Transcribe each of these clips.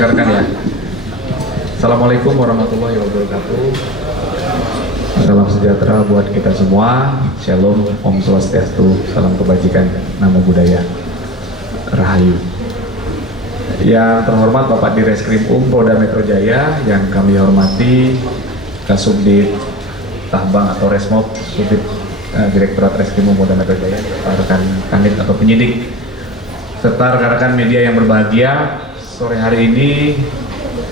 rekan-rekan ya. Assalamualaikum warahmatullahi wabarakatuh. Salam sejahtera buat kita semua. Shalom, Om Swastiastu, salam kebajikan, namo buddhaya, rahayu. Yang terhormat Bapak Direskrim Polda Metro Jaya, yang kami hormati Kasubdit Tahbang atau Resmob, Subdit Direktorat Reskrim Polda Metro Jaya, rekan kanit atau penyidik, serta rekan-rekan media yang berbahagia. Sore hari ini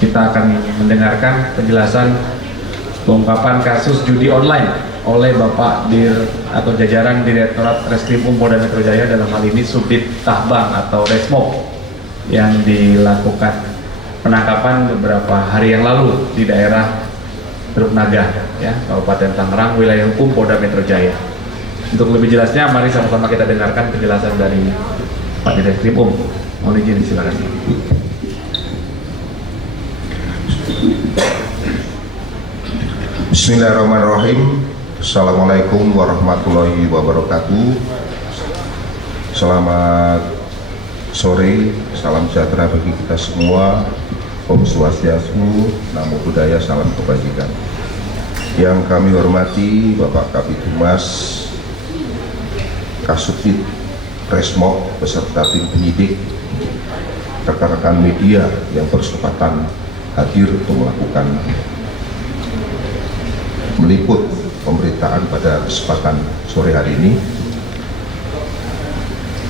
kita akan mendengarkan penjelasan pengungkapan kasus judi online oleh Bapak Dir atau jajaran Direktorat Reskrim Polda Metro Jaya, dalam hal ini Subdit Tahbang atau Resmob, yang dilakukan penangkapan beberapa hari yang lalu di daerah Teluk Naga, ya, Kabupaten Tangerang, wilayah hukum Polda Metro Jaya. Untuk lebih jelasnya, mari sama-sama kita dengarkan penjelasan dari Pak Direskrim. Mohon izin, silakan. Bismillahirrahmanirrahim. Assalamualaikum warahmatullahi wabarakatuh. Selamat sore, salam sejahtera bagi kita semua. Om Swastiastu, namo buddhaya, salam kebajikan. Yang kami hormati Bapak Kabid Humas, Kasubdit Resmob beserta tim penyidik, rekan-rekan media yang berkesempatan hadir untuk melakukan meliput pemberitaan pada kesempatan sore hari ini.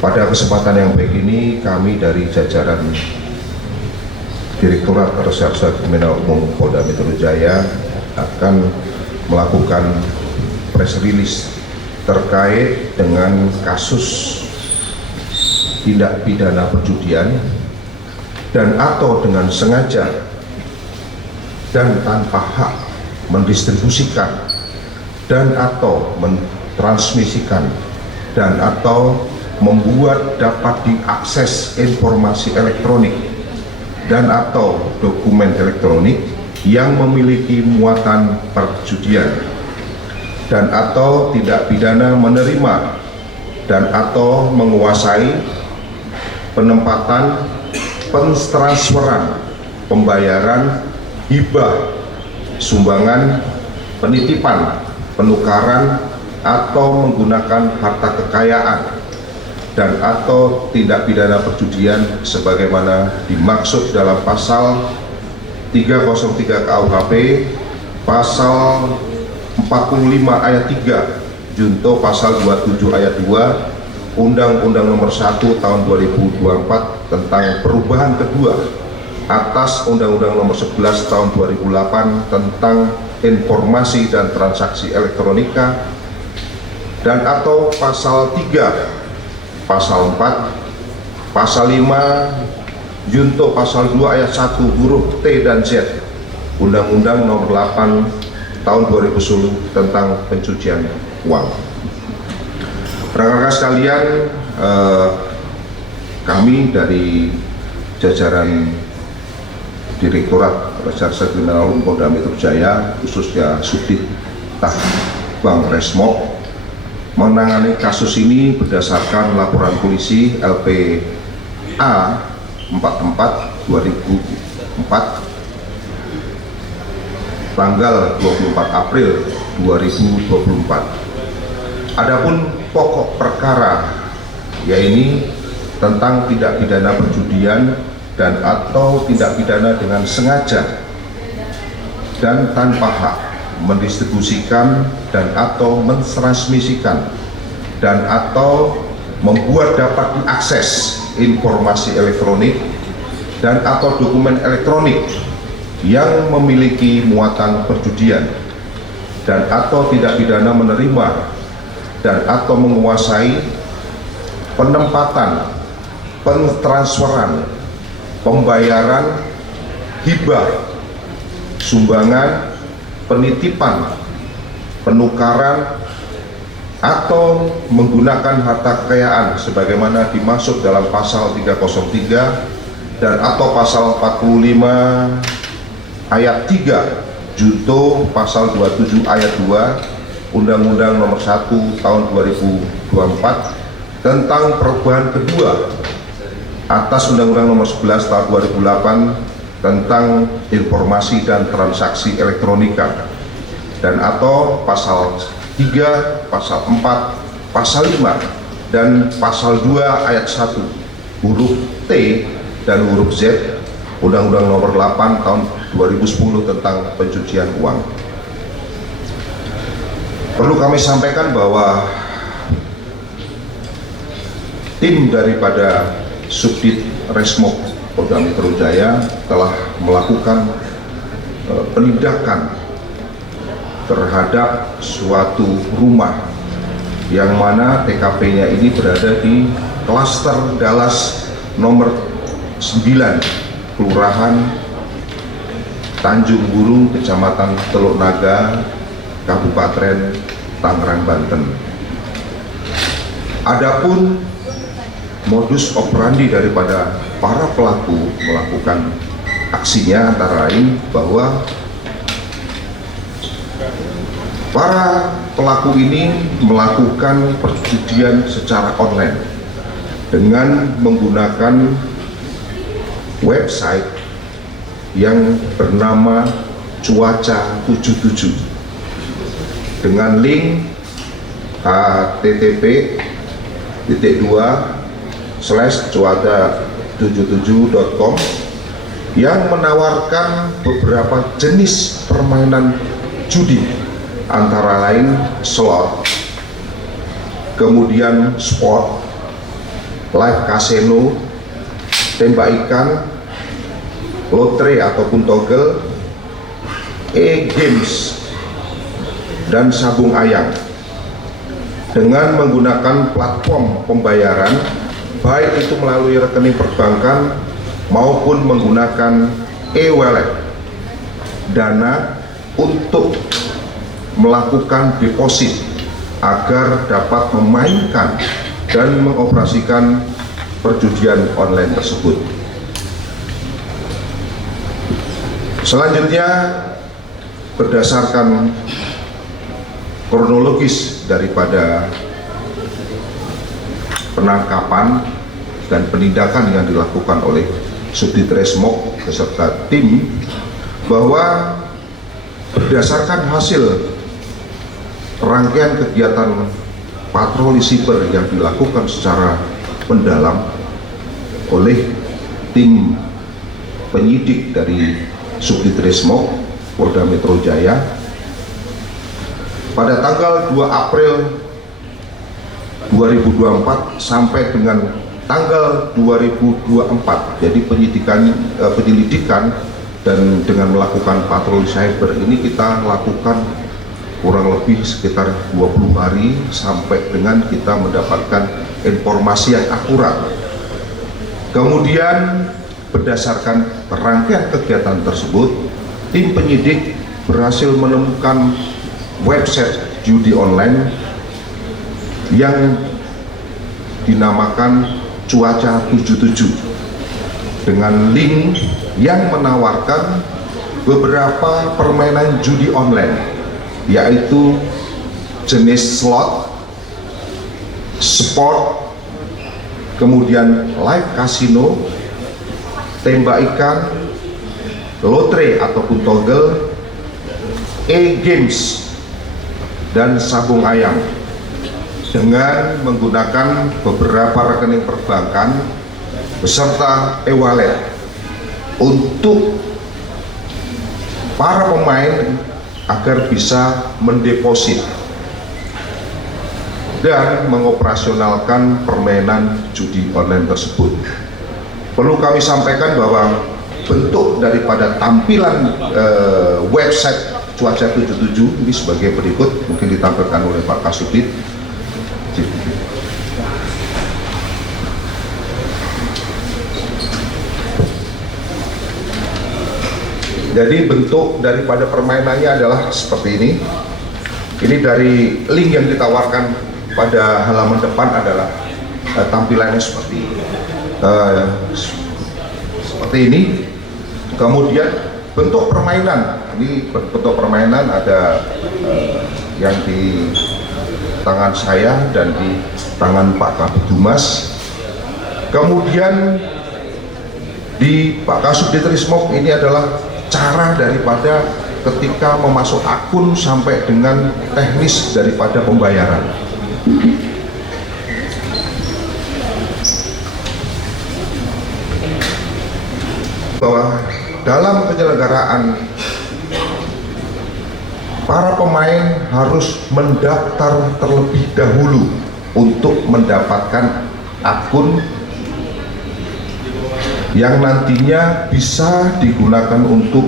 Pada kesempatan yang baik ini, kami dari jajaran Direktorat Reserse Kriminal Umum Polda Metro Jaya akan melakukan press release terkait dengan kasus tindak pidana perjudian dan atau dengan sengaja dan tanpa hak mendistribusikan dan atau mentransmisikan dan atau membuat dapat diakses informasi elektronik dan atau dokumen elektronik yang memiliki muatan perjudian dan atau tidak pidana menerima dan atau menguasai penempatan, pentransferan, pembayaran, hibah, sumbangan, penitipan, penukaran, atau menggunakan harta kekayaan dan atau tindak pidana perjudian sebagaimana dimaksud dalam pasal 303 KUHP, pasal 45 ayat 3 junto pasal 27 ayat 2 Undang-Undang Nomor 1 Tahun 2024 tentang perubahan kedua atas Undang-Undang Nomor 11 Tahun 2008 tentang informasi dan transaksi elektronika, dan atau pasal 3, pasal 4, pasal 5 junto pasal 2 ayat 1 huruf T dan Z Undang-Undang Nomor 8 Tahun 2010 tentang pencucian uang. Rekan-rekan sekalian, kami dari jajaran Direktorat Reserse Kriminal Umum Polda Metro Jaya, khususnya Subdit Tahbang Resmob, menangani kasus ini berdasarkan laporan polisi LPA 44/2004 tanggal 24 April 2024. Adapun pokok perkara yaitu tentang tindak pidana perjudian dan atau tindak pidana dengan sengaja dan tanpa hak mendistribusikan dan atau mentransmisikan dan atau membuat dapat diakses informasi elektronik dan atau dokumen elektronik yang memiliki muatan perjudian dan atau tidak pidana menerima dan atau menguasai penempatan, pentransferan, pembayaran, hibah, sumbangan, penitipan, penukaran, atau menggunakan harta kekayaan sebagaimana dimaksud dalam pasal 303 dan atau pasal 45 ayat 3 junto pasal 27 ayat 2 Undang-Undang Nomor 1 Tahun 2024 tentang perubahan kedua atas Undang-Undang Nomor 11 Tahun 2008 tentang informasi dan transaksi elektronika, dan atau pasal 3, pasal 4, pasal 5, dan pasal 2 ayat 1 huruf T dan huruf Z Undang-Undang Nomor 8 tahun 2010 tentang pencucian uang. Perlu kami sampaikan bahwa tim daripada Subdit Resmob Polda Metro Jaya telah melakukan penindakan terhadap suatu rumah yang mana TKP-nya ini berada di klaster Dallas nomor 9, Kelurahan Tanjung Burung, Kecamatan Teluk Naga, Kabupaten Tangerang, Banten. Adapun modus operandi daripada para pelaku melakukan aksinya antara lain bahwa para pelaku ini melakukan perjudian secara online dengan menggunakan website yang bernama Cuaca 77 dengan link http://cuaca77.com yang menawarkan beberapa jenis permainan judi antara lain slot, kemudian sport, live casino, tembak ikan, lotre ataupun togel, e-games, dan sabung ayam dengan menggunakan platform pembayaran baik itu melalui rekening perbankan maupun menggunakan e-wallet dana untuk melakukan deposit agar dapat memainkan dan mengoperasikan perjudian online tersebut. Selanjutnya, berdasarkan kronologis daripada penangkapan dan penindakan yang dilakukan oleh Subdit Resmob beserta tim, bahwa berdasarkan hasil rangkaian kegiatan patroli siber yang dilakukan secara mendalam oleh tim penyidik dari Subdit Resmob Polda Metro Jaya pada tanggal 2 April 2024 sampai dengan tanggal 2024. Jadi penyelidikan dan dengan melakukan patroli cyber ini kita lakukan kurang lebih sekitar 20 hari sampai dengan kita mendapatkan informasi yang akurat. Kemudian berdasarkan rangkaian kegiatan tersebut, tim penyidik berhasil menemukan website judi online yang dinamakan Cuaca 77 dengan link yang menawarkan beberapa permainan judi online, yaitu jenis slot, sport, kemudian live casino, tembak ikan, lotre ataupun togel, e-games, dan sabung ayam dengan menggunakan beberapa rekening perbankan beserta e-wallet untuk para pemain agar bisa mendeposit dan mengoperasionalkan permainan judi online tersebut. Perlu kami sampaikan bahwa bentuk daripada tampilan website Cuaca 77 ini sebagai berikut, mungkin ditampilkan oleh Pak Kasubdit. Jadi bentuk daripada permainannya adalah seperti ini. Ini dari link yang ditawarkan pada halaman depan adalah tampilannya seperti ini. Kemudian bentuk permainan, ini bentuk permainan ada yang di tangan saya dan di tangan Pak Kabid Humas. Kemudian di Pak Kasubdit Rismok ini adalah cara daripada ketika memasuk akun sampai dengan teknis daripada pembayaran. Bahwa dalam penyelenggaraan para pemain harus mendaftar terlebih dahulu untuk mendapatkan akun yang nantinya bisa digunakan untuk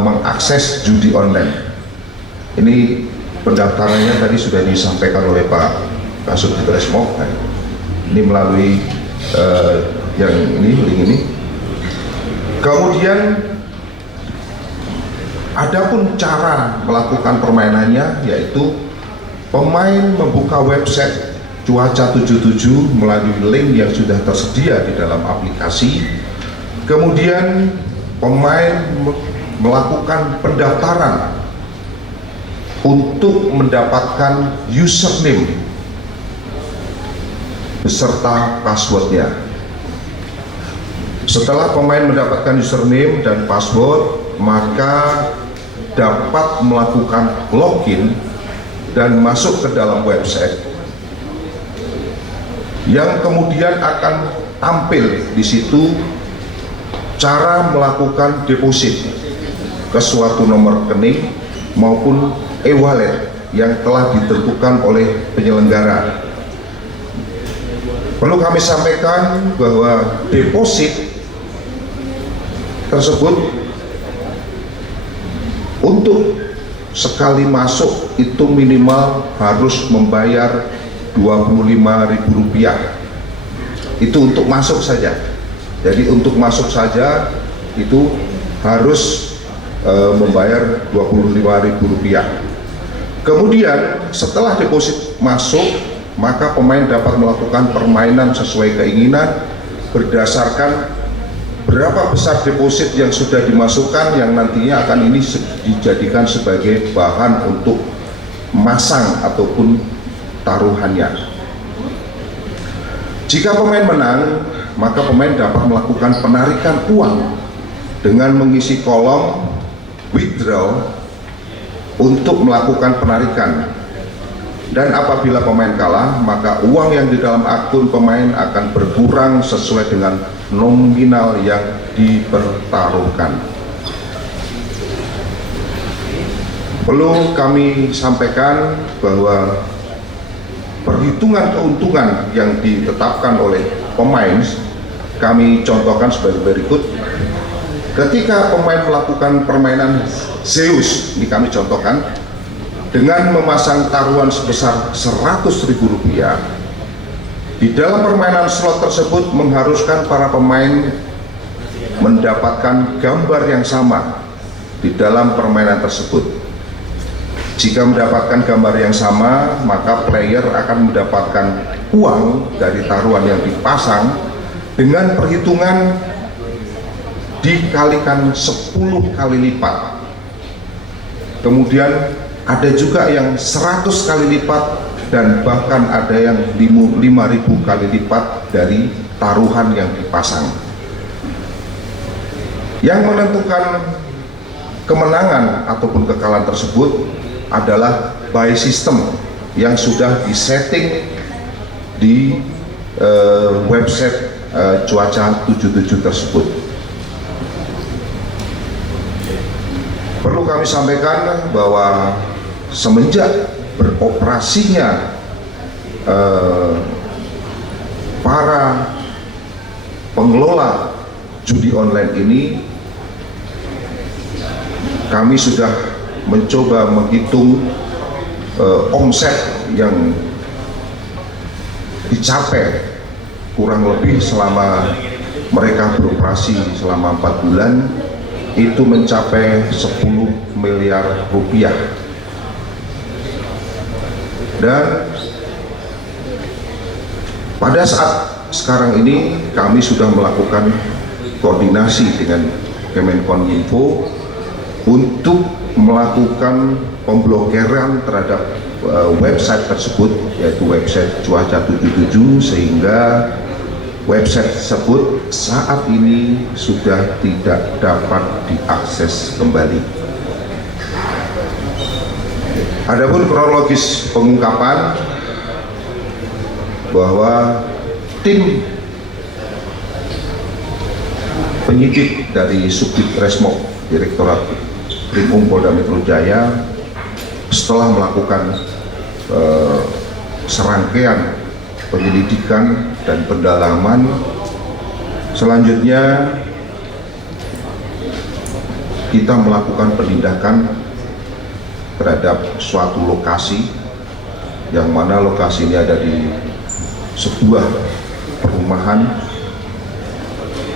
mengakses judi online. Ini pendaftarannya tadi sudah disampaikan oleh Pak Kasubdit Rismok. Ini melalui yang ini, link ini. Kemudian adapun cara melakukan permainannya, yaitu pemain membuka website Cuaca 77 melalui link yang sudah tersedia di dalam aplikasi. Kemudian pemain melakukan pendaftaran untuk mendapatkan username beserta passwordnya. Setelah pemain mendapatkan username dan password, maka dapat melakukan login dan masuk ke dalam website yang kemudian akan tampil di situ cara melakukan deposit ke suatu nomor rekening maupun e-wallet yang telah ditentukan oleh penyelenggara. Perlu kami sampaikan bahwa deposit tersebut untuk sekali masuk itu minimal harus membayar Rp25.000. Itu untuk masuk saja. Jadi untuk masuk saja itu harus membayar Rp25.000. Kemudian setelah deposit masuk, maka pemain dapat melakukan permainan sesuai keinginan berdasarkan berapa besar deposit yang sudah dimasukkan, yang nantinya akan ini dijadikan sebagai bahan untuk masang ataupun taruhannya. Jika pemain menang, maka pemain dapat melakukan penarikan uang dengan mengisi kolom withdraw untuk melakukan penarikan. Dan apabila pemain kalah, maka uang yang di dalam akun pemain akan berkurang sesuai dengan nominal yang dipertaruhkan. Perlu kami sampaikan bahwa perhitungan keuntungan yang ditetapkan oleh pemain kami contohkan sebagai berikut. Ketika pemain melakukan permainan Zeus, ini kami contohkan, dengan memasang taruhan sebesar Rp100.000, di dalam permainan slot tersebut mengharuskan para pemain mendapatkan gambar yang sama di dalam permainan tersebut. Jika mendapatkan gambar yang sama, maka player akan mendapatkan uang dari taruhan yang dipasang dengan perhitungan dikalikan 10 kali lipat. Kemudian ada juga yang 100 kali lipat dan bahkan ada yang 5.000 kali lipat dari taruhan yang dipasang. Yang menentukan kemenangan ataupun kekalahan tersebut adalah buy system yang sudah disetting di website Cuaca 77 tersebut. Perlu kami sampaikan bahwa semenjak beroperasinya para pengelola judi online ini, kami sudah mencoba menghitung omset yang dicapai kurang lebih selama mereka beroperasi selama 4 bulan itu mencapai 10 miliar rupiah. Dan pada saat sekarang ini kami sudah melakukan koordinasi dengan Kemenkominfo untuk melakukan pemblokiran terhadap website tersebut, yaitu website Cuaca 77, sehingga website tersebut saat ini sudah tidak dapat diakses kembali. Adapun kronologis pengungkapan bahwa tim penyidik dari Subdit Resmob Direktorat Krimum Polda Metro Jaya setelah melakukan serangkaian penyelidikan dan pendalaman, selanjutnya kita melakukan penindakan terhadap suatu lokasi, yang mana lokasi ini ada di sebuah perumahan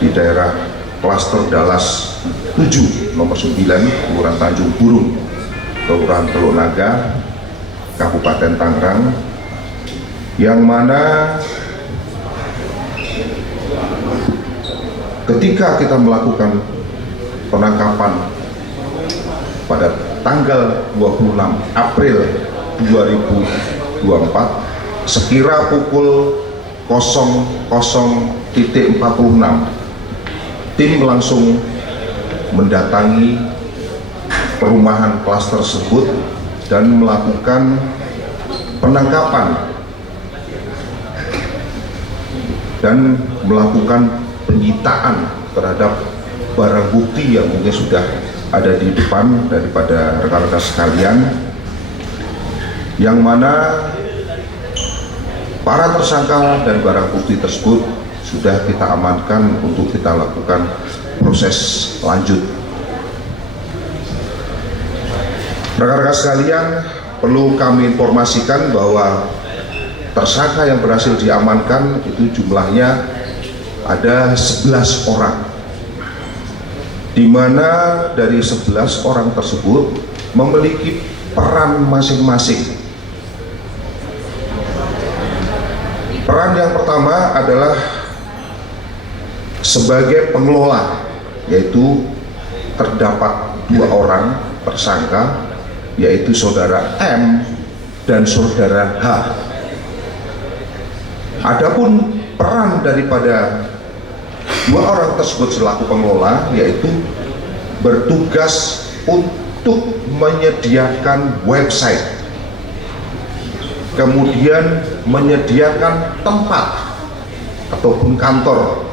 di daerah Klaster Dallas 7 nomor 9 Kelurahan Tanjung Burung, Kelurahan Teluk Naga, Kabupaten Tangerang, yang mana ketika kita melakukan penangkapan pada tanggal 26 April 2024 sekira pukul 00.46, tim langsung mendatangi perumahan kelas tersebut dan melakukan penangkapan dan melakukan penyitaan terhadap barang bukti yang mungkin sudah ada di depan daripada rekan-rekan sekalian, yang mana para tersangka dan barang bukti tersebut sudah kita amankan untuk kita lakukan proses lanjut. Rekan-rekan sekalian, perlu kami informasikan bahwa tersangka yang berhasil diamankan itu jumlahnya ada 11 orang, di mana dari 11 orang tersebut memiliki peran masing-masing. Peran yang pertama adalah sebagai pengelola, yaitu terdapat 2 orang tersangka, yaitu saudara M dan saudara H. Adapun peran daripada 2 orang tersebut selaku pengelola, yaitu bertugas untuk menyediakan website, kemudian menyediakan tempat ataupun kantor,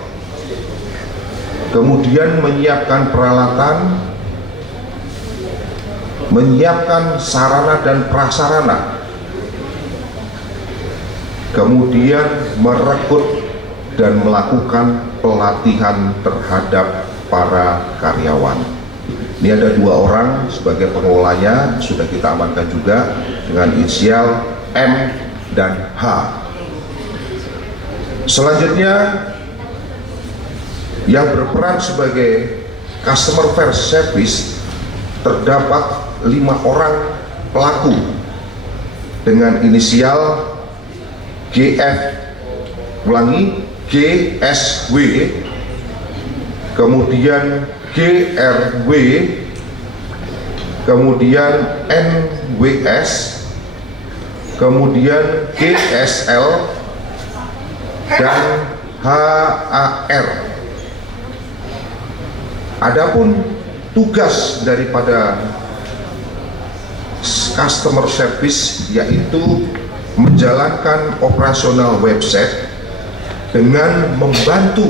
kemudian menyiapkan peralatan, menyiapkan sarana dan prasarana, kemudian merekrut dan melakukan pelatihan terhadap para karyawan. Ini ada 2 orang sebagai pengelolanya, sudah kita amankan juga dengan inisial M dan H. Selanjutnya yang berperan sebagai customer service terdapat 5 orang pelaku dengan inisial GSW, kemudian GRW, kemudian NWS, kemudian GSL, dan HAR. Adapun tugas daripada customer service yaitu menjalankan operasional website dengan membantu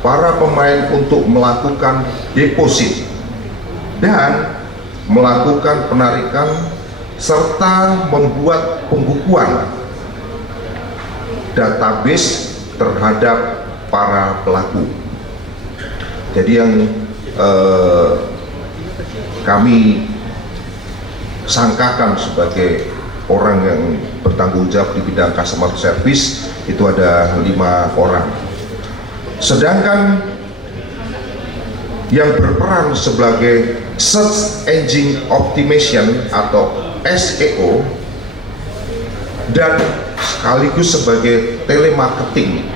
para pemain untuk melakukan deposit dan melakukan penarikan serta membuat pembukuan database terhadap para pelaku. Jadi yang kami sangkakan sebagai orang yang bertanggung jawab di bidang customer service itu ada 5 orang. Sedangkan yang berperan sebagai Search Engine Optimization atau SEO dan sekaligus sebagai telemarketing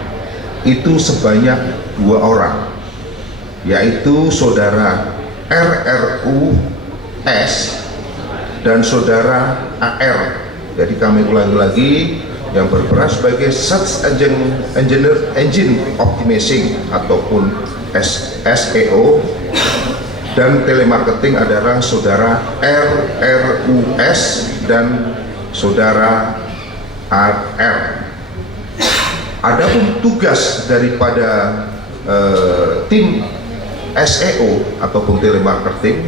itu sebanyak 2 orang, yaitu saudara RRUS dan saudara AR. Jadi kami ulangi lagi, yang berperan sebagai Search Engine Optimizing ataupun SEO, dan telemarketing adalah saudara RRUS dan saudara RR. Adapun tugas daripada tim SEO ataupun telemarketing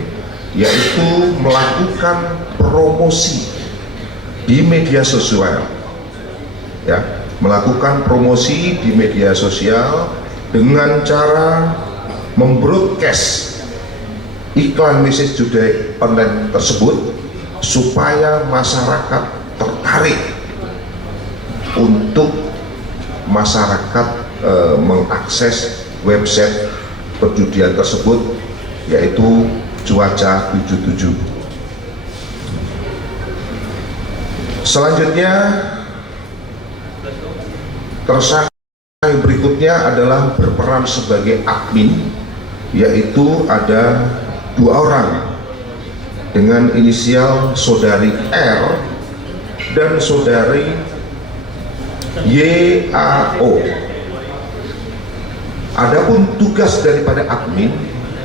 yaitu melakukan promosi di media sosial, ya, melakukan promosi di media sosial dengan cara membroadcast iklan message judi online tersebut supaya masyarakat tertarik untuk masyarakat mengakses website perjudian tersebut, yaitu Cuaca 77. Selanjutnya, tersangka yang berikutnya adalah berperan sebagai admin, yaitu ada 2 orang dengan inisial saudari R dan saudari YAO. Adapun tugas daripada admin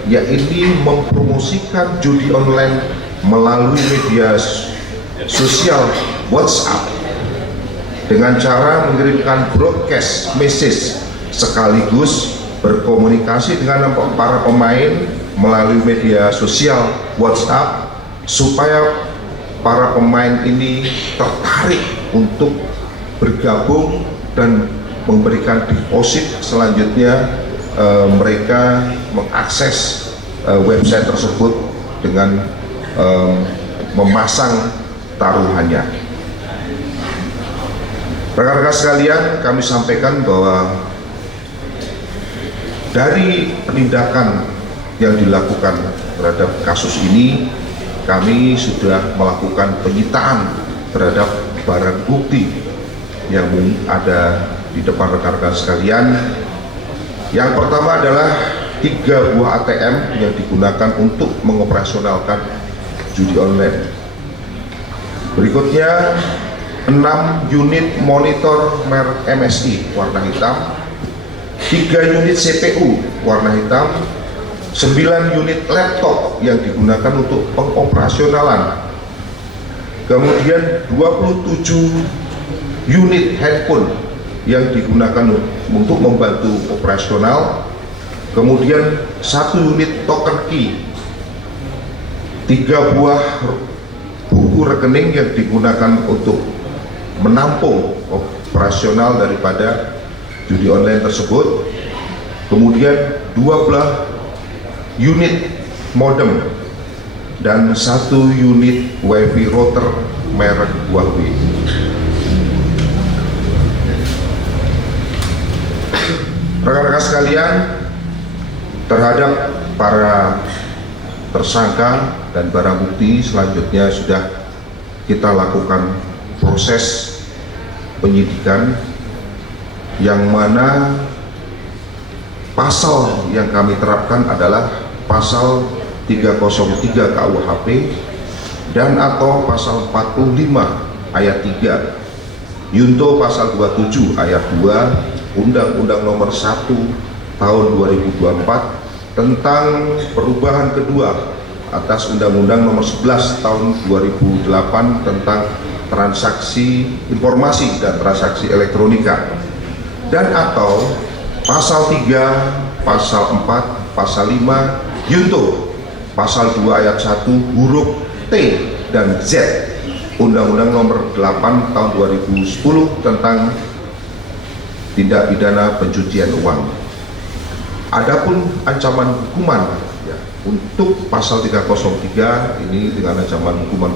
yaitu mempromosikan judi online melalui media sosial WhatsApp dengan cara mengirimkan broadcast message sekaligus berkomunikasi dengan para pemain melalui media sosial WhatsApp supaya para pemain ini tertarik untuk bergabung dan memberikan deposit. Selanjutnya mereka mengakses website tersebut dengan memasang taruhannya. Rekan-rekan sekalian, kami sampaikan bahwa dari penindakan yang dilakukan terhadap kasus ini, kami sudah melakukan penyitaan terhadap barang bukti yang ada di depan rekan-rekan sekalian. Yang pertama adalah 3 buah ATM yang digunakan untuk mengoperasionalkan judi online. Berikutnya 6 unit monitor merek MSI warna hitam, 3 unit CPU warna hitam, 9 unit laptop yang digunakan untuk pengoperasionalan, kemudian 27 unit handphone yang digunakan untuk membantu operasional, kemudian 1 unit token key, 3 buah buku rekening yang digunakan untuk menampung operasional daripada judi online tersebut, kemudian 12 unit modem dan 1 unit wifi router merek Huawei. Rekan-rekan sekalian, terhadap para tersangka dan barang bukti selanjutnya sudah kita lakukan proses penyidikan, yang mana pasal yang kami terapkan adalah pasal 303 KUHP dan atau pasal 45 ayat 3 Yunto pasal 27 ayat 2 Undang-Undang Nomor 1 Tahun 2024 tentang perubahan kedua atas Undang-Undang Nomor 11 Tahun 2008 tentang transaksi informasi dan transaksi elektronika, dan atau pasal 3, pasal 4, pasal 5 Yunto pasal 2 ayat 1 huruf T dan Z Undang-Undang Nomor 8 Tahun 2010 tentang tindak pidana pencucian uang. Adapun ancaman hukuman ya, untuk pasal 303 ini dengan ancaman hukuman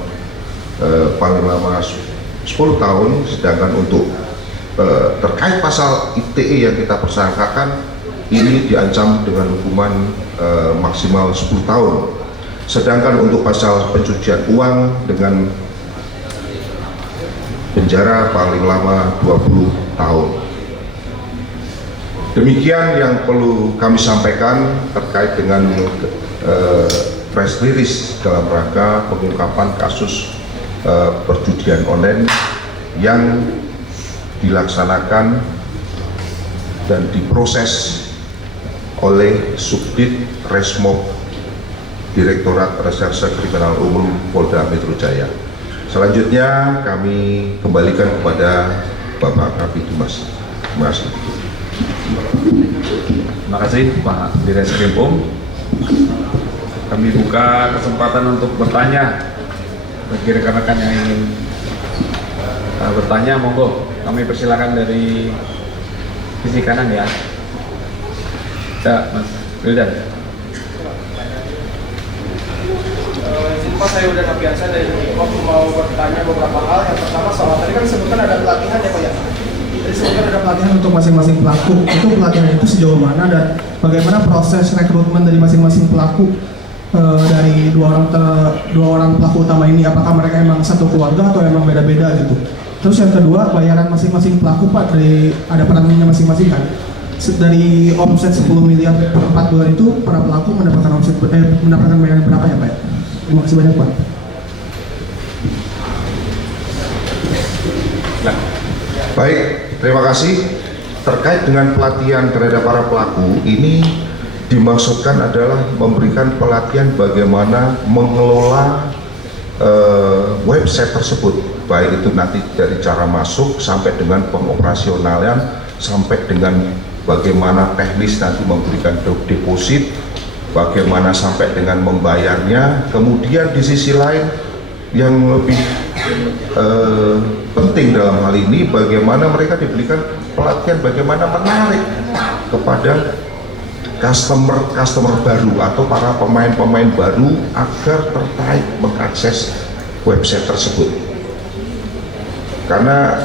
paling lama 10 tahun, sedangkan untuk terkait pasal ITE yang kita persangkakan ini diancam dengan hukuman maksimal 10 tahun. Sedangkan untuk pasal pencucian uang dengan penjara paling lama 20 tahun. Demikian yang perlu kami sampaikan terkait dengan press release dalam rangka pengungkapan kasus perjudian online yang dilaksanakan dan diproses oleh Subdit Resmob Direktorat Reserse Kriminal Umum Polda Metro Jaya. Selanjutnya kami kembalikan kepada Bapak Kabid Humas. Terima kasih. Terima kasih Pak Direskrim Kami buka kesempatan untuk bertanya bagi rekan-rekan yang ingin bertanya, monggo. Kami persilakan dari sisi kanan ya. Ya, Mas Wildan. Pak, saya udah biasa dari waktu mau bertanya beberapa hal. Yang pertama soal tadi kan disebutkan ada pelatihan ya Pak ya. Disebutkan ada pelatihan untuk masing-masing pelaku. Itu pelatihan itu sejauh mana dan bagaimana proses rekrutmen dari masing-masing pelaku dari dua orang pelaku utama ini? Apakah mereka emang satu keluarga atau emang beda-beda gitu? Terus yang kedua, bayaran masing-masing pelaku Pak, dari ada perannya masing-masing kan? Dari omset 10 miliar per 4 bulan itu para pelaku mendapatkan mendapatkan bayaran berapa ya Pak? Terima kasih banyak Pak. Baik, terima kasih. Terkait dengan pelatihan terhadap para pelaku, ini dimaksudkan adalah memberikan pelatihan bagaimana mengelola website tersebut, baik itu nanti dari cara masuk sampai dengan pengoperasionalan, sampai dengan bagaimana teknis nanti memberikan deposit, bagaimana sampai dengan membayarnya. Kemudian di sisi lain yang lebih penting dalam hal ini, bagaimana mereka diberikan pelatihan bagaimana menarik kepada customer baru atau para pemain baru agar tertarik mengakses website tersebut. Karena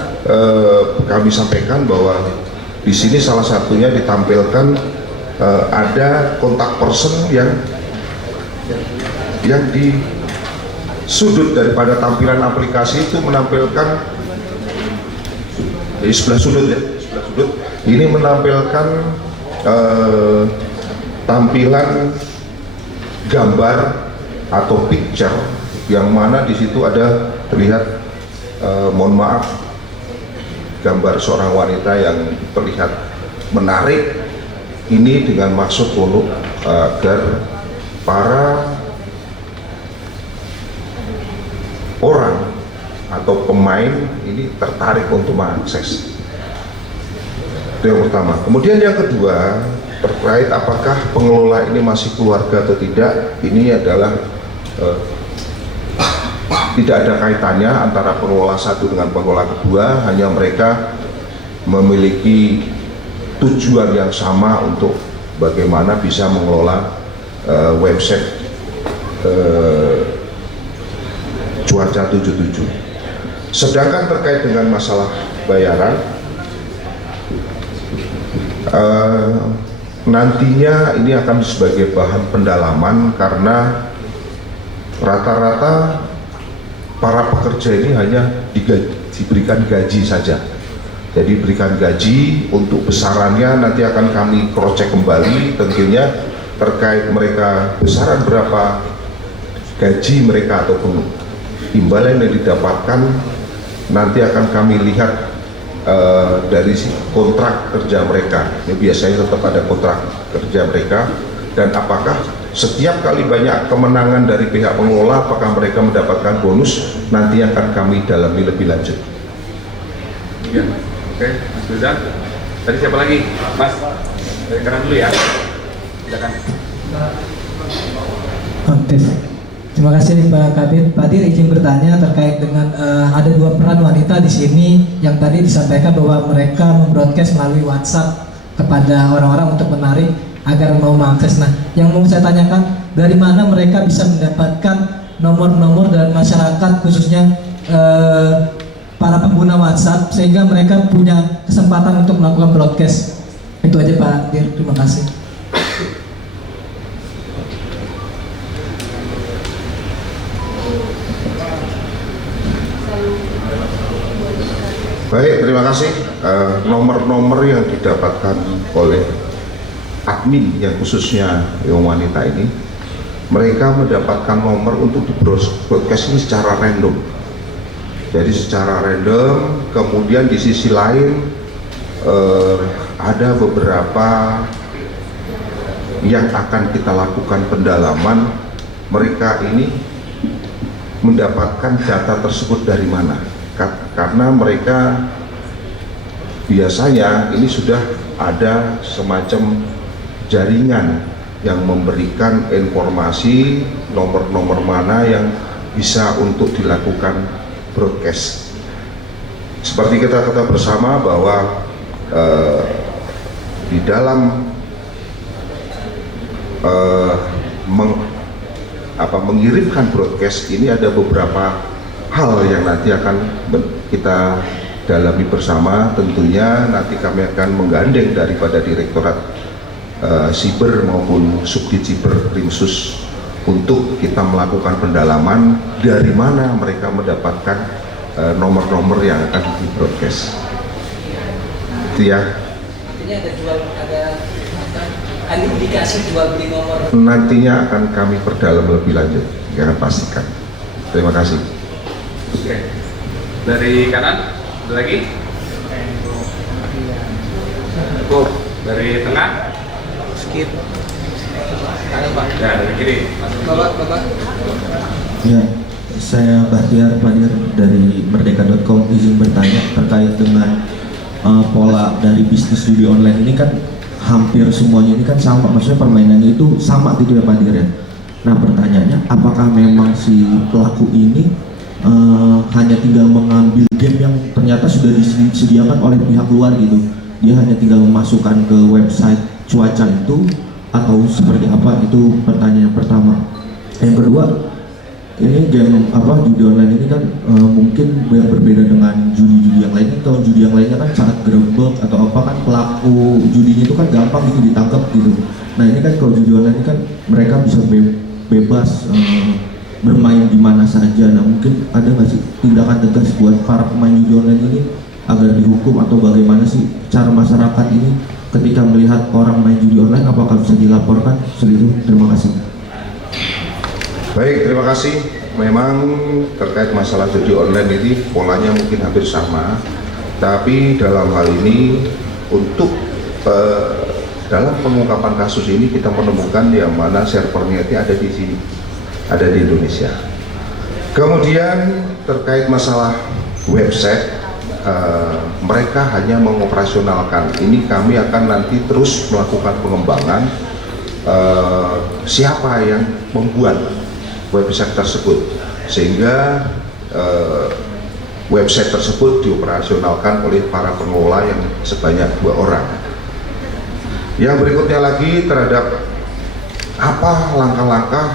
kami sampaikan bahwa di sini salah satunya ditampilkan ada kontak person yang di sudut daripada tampilan aplikasi itu menampilkan di sebelah sudut ini menampilkan tampilan gambar atau picture yang mana di situ ada terlihat mohon maaf, gambar seorang wanita yang terlihat menarik, ini dengan maksud untuk agar para orang atau pemain ini tertarik untuk mengakses. Itu yang pertama. Kemudian yang kedua, terkait apakah pengelola ini masih keluarga atau tidak, ini adalah tidak ada kaitannya antara pengelola satu dengan pengelola kedua, hanya mereka memiliki tujuan yang sama untuk bagaimana bisa mengelola website Cuaca 77. Sedangkan terkait dengan masalah bayaran, nantinya ini akan sebagai bahan pendalaman karena rata-rata para pekerja ini hanya diberikan gaji saja. Jadi berikan gaji, untuk besarannya nanti akan kami cross check kembali tentunya terkait mereka besaran berapa gaji mereka ataupun imbalan yang didapatkan nanti akan kami lihat dari kontrak kerja mereka. Ini biasanya tetap ada kontrak kerja mereka, dan apakah setiap kali banyak kemenangan dari pihak pengelola apakah mereka mendapatkan bonus, nanti akan kami dalami lebih lanjut. Ya, oke, Mas Wildan. Tadi siapa lagi? Mas, dari kanan dulu ya. Silakan. Kontes. Terima kasih Pak Kabid. Pak Dir, izin bertanya terkait dengan ada dua peran wanita di sini yang tadi disampaikan bahwa mereka membroadcast melalui WhatsApp kepada orang-orang untuk menarik agar mau mengakses. Nah, yang mau saya tanyakan, dari mana mereka bisa mendapatkan nomor-nomor dari masyarakat khususnya para pengguna WhatsApp sehingga mereka punya kesempatan untuk melakukan broadcast? Itu aja Pak Dir, terima kasih. Baik, terima kasih. Nomor-nomor yang didapatkan oleh admin yang khususnya yang wanita ini, mereka mendapatkan nomor untuk di broadcast ini secara random. Jadi secara random, kemudian di sisi lain ada beberapa yang akan kita lakukan pendalaman, mereka ini mendapatkan data tersebut dari mana. Karena mereka biasanya ini sudah ada semacam jaringan yang memberikan informasi nomor-nomor mana yang bisa untuk dilakukan broadcast. Seperti kita ketahui bersama bahwa di dalam mengirimkan broadcast ini ada beberapa hal yang nanti akan kita dalami bersama. Tentunya nanti kami akan menggandeng daripada Direktorat Siber maupun Subdit Siber Krimsus untuk kita melakukan pendalaman dari mana mereka mendapatkan nomor-nomor yang akan di broadcast. Itu ya. Artinya ada indikasi jual beli nomor. Nantinya akan kami perdalam lebih lanjut, jangan pastikan. Terima kasih. Oke. Dari kanan, ada lagi? Cukup. Dari tengah? Skip. Ya, dari kiri. Bapak. Ya, saya Bahtiar Padir dari Merdeka.com, izin bertanya terkait dengan pola dari bisnis judi online ini kan hampir semuanya ini kan sama, maksudnya permainannya itu sama gitu ya Pak Dir ya. Nah pertanyaannya, apakah memang si pelaku ini hanya tinggal mengambil game yang ternyata sudah disediakan oleh pihak luar gitu, dia hanya tinggal memasukkan ke website cuaca itu, atau seperti apa? Itu pertanyaan pertama. Yang kedua, ini game judi online ini kan mungkin berbeda dengan judi-judi yang lainnya. Kalau judi yang lainnya kan sangat gerebek atau kan pelaku judinya itu kan gampang gitu ditangkap gitu. Nah ini kan kalau judi online ini kan mereka bisa bebas bermain di mana saja. Nah mungkin ada nggak sih tindakan tegas buat para pemain judi online ini agar dihukum, atau bagaimana sih cara masyarakat ini ketika melihat orang main judi online, apakah bisa dilaporkan? Segitu, terima kasih. Baik, terima kasih. Memang terkait masalah judi online ini polanya mungkin hampir sama, tapi dalam hal ini untuk dalam pengungkapan kasus ini kita menemukan yang mana servernya itu ada di sini, ada di Indonesia. Kemudian terkait masalah website, mereka hanya mengoperasionalkan. Ini kami akan nanti terus melakukan pengembangan siapa yang membuat website tersebut, sehingga website tersebut dioperasionalkan oleh para pengelola yang sebanyak 2 orang. Yang berikutnya lagi terhadap apa langkah-langkah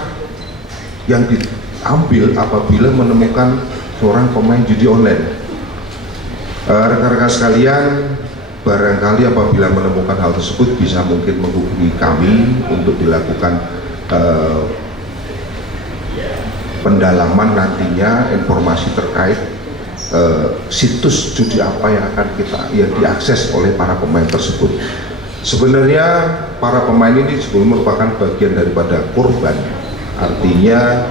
yang diambil apabila menemukan seorang pemain judi online. Rekan-rekan sekalian, barangkali apabila menemukan hal tersebut bisa mungkin menghubungi kami untuk dilakukan pendalaman nantinya, informasi terkait situs judi apa yang akan yang diakses oleh para pemain tersebut. Sebenarnya para pemain ini sebelum merupakan bagian daripada korban, artinya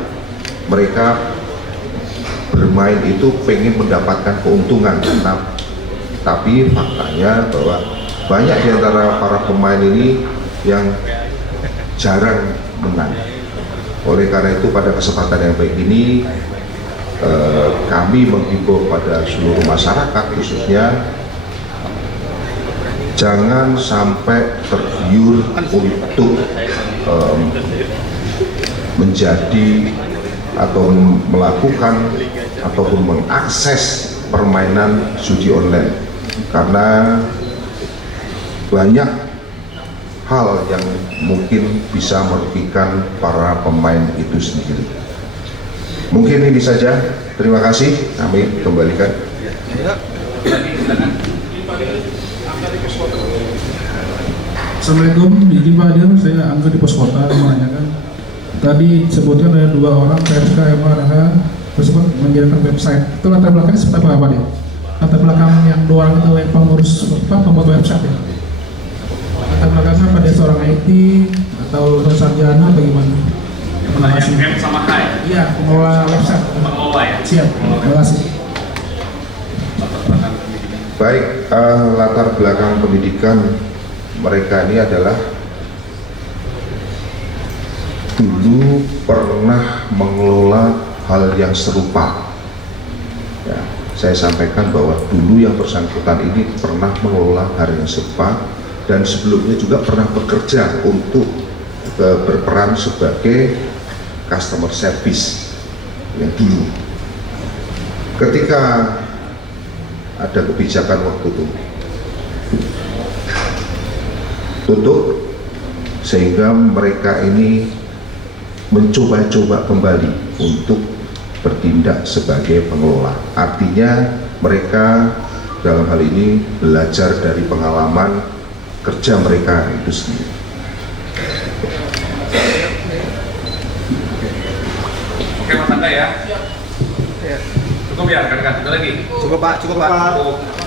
mereka bermain itu pengen mendapatkan keuntungan, tapi faktanya bahwa banyak di antara para pemain ini yang jarang menang. Oleh karena itu pada kesempatan yang baik ini kami menghimbau pada seluruh masyarakat khususnya jangan sampai tergiur untuk menjadi atau melakukan ataupun mengakses permainan judi online, karena banyak hal yang mungkin bisa merugikan para pemain itu sendiri. Mungkin ini saja, terima kasih, kami kembalikan. Assalamualaikum, izin Pak Adil, saya Angga di Pos Kota menanyakan. Tadi disebutkan ada 2 orang PSK MH tersebut menjadikan website. Itu latar belakangnya seperti apa dia? Latar belakang yang 2 orang itu yang pengurus pembuat website ya? Latar belakangnya pada seorang IT atau sarjana bagaimana? M sama H ya? Iya, pengelola website. Pengelola ya? Siap, terima kasih. Baik, latar belakang pendidikan mereka ini adalah dulu pernah mengelola hal yang serupa. Ya, saya sampaikan bahwa dulu yang bersangkutan ini pernah mengelola hal yang serupa dan sebelumnya juga pernah bekerja untuk berperan sebagai customer service yang dulu. Ketika ada kebijakan waktu itu tutup, sehingga mereka ini mencoba-coba kembali untuk bertindak sebagai pengelola. Artinya mereka dalam hal ini belajar dari pengalaman kerja mereka itu sendiri. Oke Mas Angga ya. Cukup ya, rekan-rekan. Satu lagi. Cukup Pak, cukup Pak.